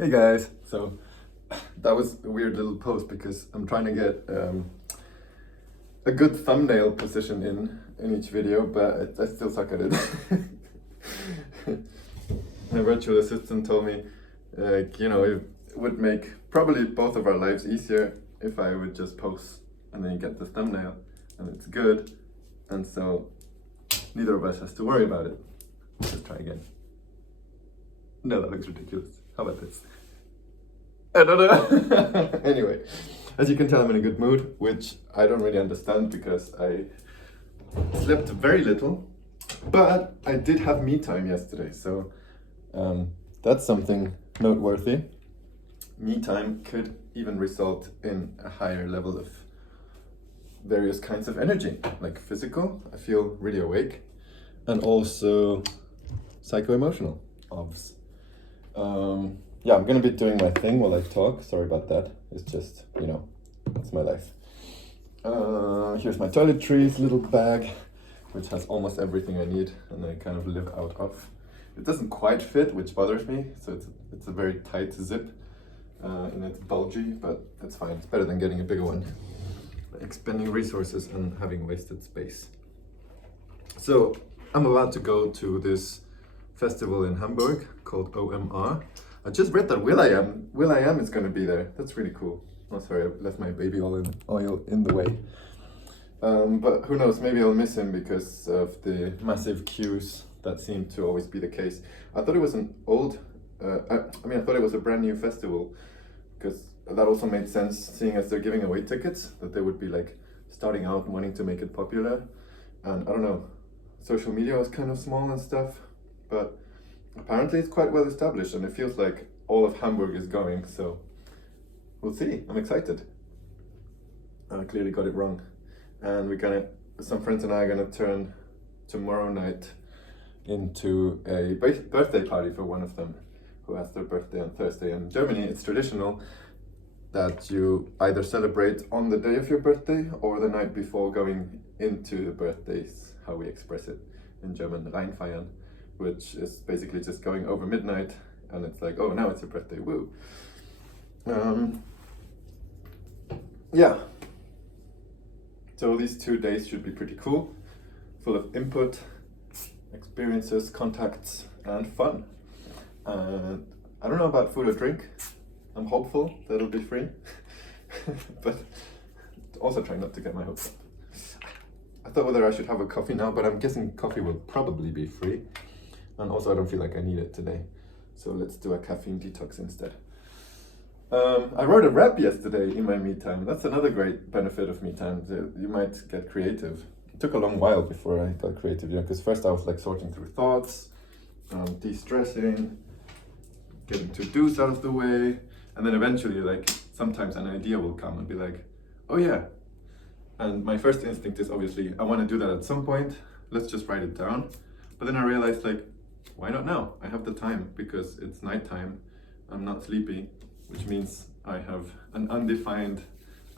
Hey guys, so that was a weird little post because I'm trying to get a good thumbnail position in each video, but I still suck at it. My virtual assistant told me, it would make probably both of our lives easier if I would just post and then get the thumbnail and it's good, and so neither of us has to worry about it. Let's try again. No, that looks ridiculous. How about this? I don't know. Anyway, as you can tell, I'm in a good mood, which I don't really understand because I slept very little, but I did have me time yesterday, so that's something noteworthy. Me time could even result in a higher level of various kinds of energy, like physical, I feel really awake, and also psycho-emotional, obvs. Yeah, I'm gonna be doing my thing while I talk. Sorry about that. It's just, it's my life. Here's my toiletries little bag, which has almost everything I need and I kind of live out of. It doesn't quite fit, which bothers me, so it's a very tight zip and it's bulgy, but it's fine. It's better than getting a bigger one. Expending resources and having wasted space. So I'm about to go to this festival in Hamburg called OMR. I just read that Will.i.am is going to be there. That's really cool. Oh, sorry, I left my baby oil in the way. But who knows, maybe I'll miss him because of the massive queues that seem to always be the case. I thought it was an old, I thought it was a brand new festival, because that also made sense, seeing as they're giving away tickets, that they would be like starting out and wanting to make it popular. And I don't know, social media was kind of small and stuff, but apparently it's quite well established and it feels like all of Hamburg is going, so we'll see. I'm excited. I clearly got it wrong. And some friends and I are gonna turn tomorrow night into a birthday party for one of them who has their birthday on Thursday. In Germany, it's traditional that you either celebrate on the day of your birthday or the night before going into the birthdays, how we express it in German, reinfeiern, which is basically just going over midnight and it's like, oh, now it's your birthday, woo. Yeah. So these 2 days should be pretty cool, full of input, experiences, contacts, and fun. I don't know about food or drink. I'm hopeful that it'll be free, but also trying not to get my hopes up. I thought whether I should have a coffee now, but I'm guessing coffee will probably be free. And also I don't feel like I need it today. So let's do a caffeine detox instead. I wrote a rap yesterday in my me time. That's another great benefit of me time. You might get creative. It took a long while before I got creative, because first I was like sorting through thoughts, de-stressing, getting to-dos out of the way, and then eventually like sometimes an idea will come and be like, oh yeah. And my first instinct is obviously, I want to do that at some point. Let's just write it down. But then I realized, like, why not now? I have the time because it's nighttime. I'm not sleepy, which means I have an undefined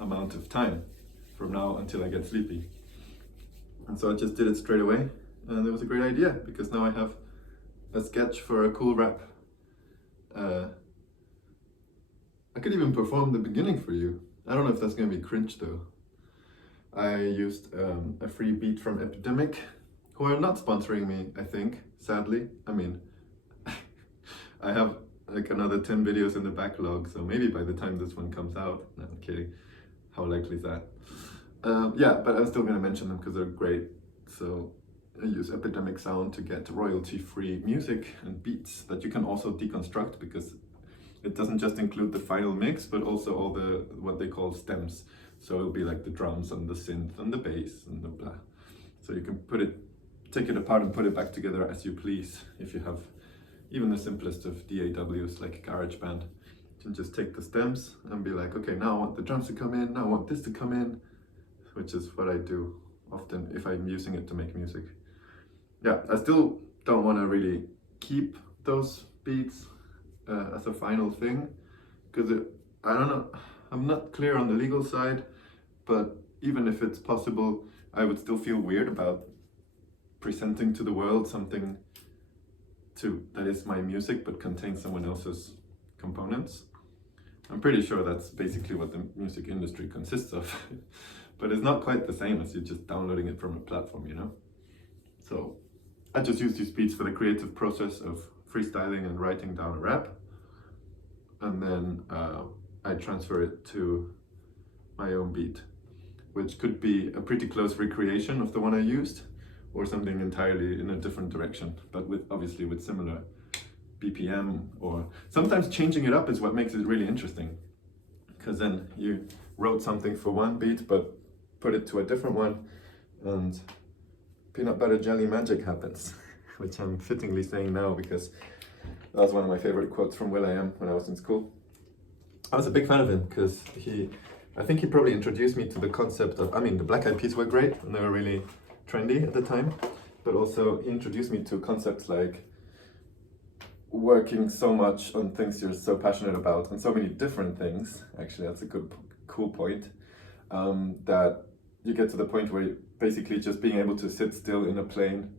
amount of time from now until I get sleepy. And so I just did it straight away. And it was a great idea because now I have a sketch for a cool rap. I could even perform the beginning for you. I don't know if that's going to be cringe though. I used a free beat from Epidemic, who are not sponsoring me, I think, sadly. I mean, I have like another 10 videos in the backlog, so maybe by the time this one comes out, no, I'm kidding. How likely is that? Yeah, but I'm still gonna mention them because they're great. So I use Epidemic Sound to get royalty-free music and beats that you can also deconstruct, because it doesn't just include the final mix, but also all the, what they call stems. So it'll be like the drums and the synth and the bass and the blah. So you can take it apart and put it back together as you please. If you have even the simplest of DAWs like GarageBand, you can just take the stems and be like, okay, now I want the drums to come in, now I want this to come in, which is what I do often if I'm using it to make music. Yeah, I still don't want to really keep those beats as a final thing, because I don't know, I'm not clear on the legal side, but even if it's possible, I would still feel weird about presenting to the world something that is my music but contains someone else's components. I'm pretty sure that's basically what the music industry consists of. But it's not quite the same as you just downloading it from a platform, you know? So I just use these beats for the creative process of freestyling and writing down a rap. And then I transfer it to my own beat, which could be a pretty close recreation of the one I used, or something entirely in a different direction, but obviously with similar BPM, or sometimes changing it up is what makes it really interesting. Because then you wrote something for one beat, but put it to a different one, and peanut butter jelly magic happens, which I'm fittingly saying now because that was one of my favorite quotes from will.i.am when I was in school. I was a big fan of him because I think he probably introduced me to the concept of, I mean, the Black Eyed Peas were great and they were really trendy at the time, but also he introduced me to concepts like working so much on things you're so passionate about, and so many different things. Actually, that's a cool point, that you get to the point where basically just being able to sit still on a plane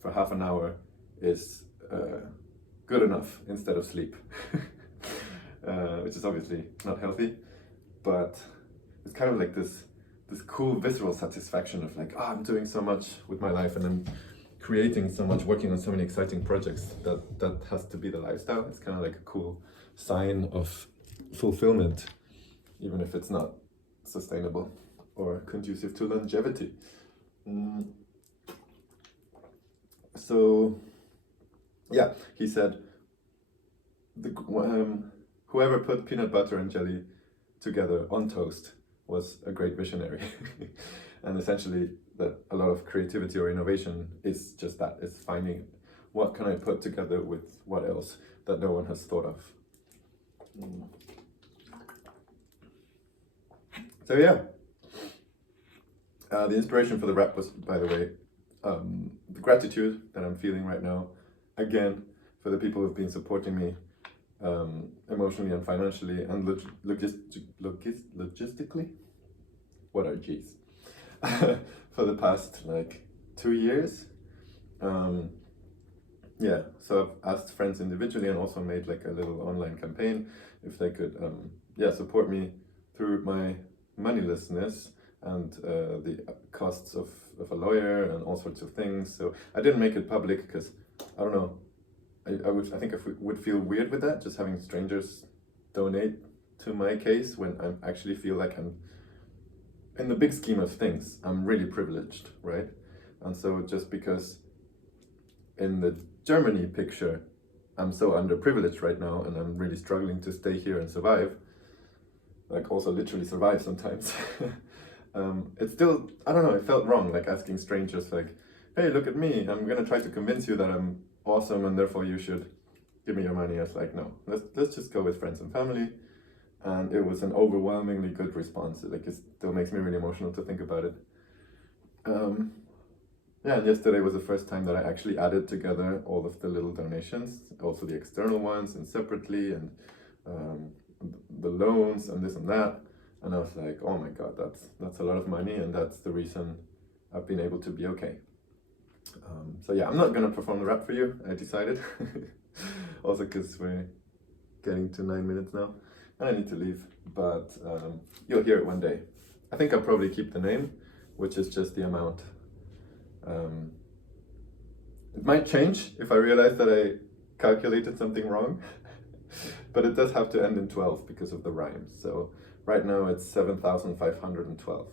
for half an hour is good enough instead of sleep, which is obviously not healthy, but it's kind of like this cool visceral satisfaction of like, oh, I'm doing so much with my life and I'm creating so much, working on so many exciting projects, that has to be the lifestyle. It's kind of like a cool sign of fulfillment, even if it's not sustainable or conducive to longevity. So yeah, he said whoever put peanut butter and jelly together on toast was a great visionary. And essentially that a lot of creativity or innovation is just that, it's finding what can I put together with what else that no one has thought of. So yeah, the inspiration for the rap was, by the way, the gratitude that I'm feeling right now, again, for the people who've been supporting me emotionally and financially and logistically. What are G's? For the past like 2 years. Yeah, so I've asked friends individually and also made like a little online campaign if they could support me through my moneylessness and the costs of a lawyer and all sorts of things. So I didn't make it public because I don't know, I think I would feel weird with that, just having strangers donate to my case when I actually feel like I'm, in the big scheme of things, I'm really privileged, right? And so just because in the Germany picture, I'm so underprivileged right now and I'm really struggling to stay here and survive, like also literally survive sometimes. It's still, I don't know, it felt wrong, like asking strangers like, hey, look at me, I'm gonna try to convince you that I'm awesome and therefore you should give me your money. I was like, no, let's just go with friends and family. And it was an overwhelmingly good response. Like, it still makes me really emotional to think about it. Yeah, and yesterday was the first time that I actually added together all of the little donations, also the external ones and separately, and the loans and this and that. And I was like, oh my God, that's a lot of money, and that's the reason I've been able to be okay. So yeah, I'm not gonna perform the rap for you, I decided. Also because we're getting to 9 minutes now. I need to leave, but you'll hear it one day. I think I'll probably keep the name, which is just the amount. It might change if I realize that I calculated something wrong, but it does have to end in 12 because of the rhymes. So right now it's 7,512.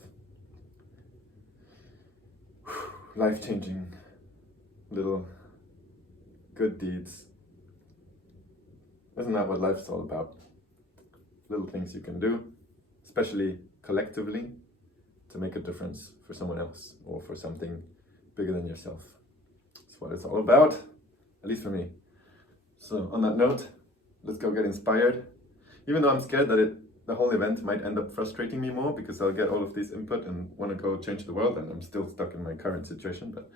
Life-changing little good deeds. Isn't that what life's all about? Little things you can do, especially collectively, to make a difference for someone else or for something bigger than yourself. That's what it's all about, at least for me. So on that note, let's go get inspired. Even though I'm scared that the whole event might end up frustrating me more because I'll get all of this input and want to go change the world, and I'm still stuck in my current situation, but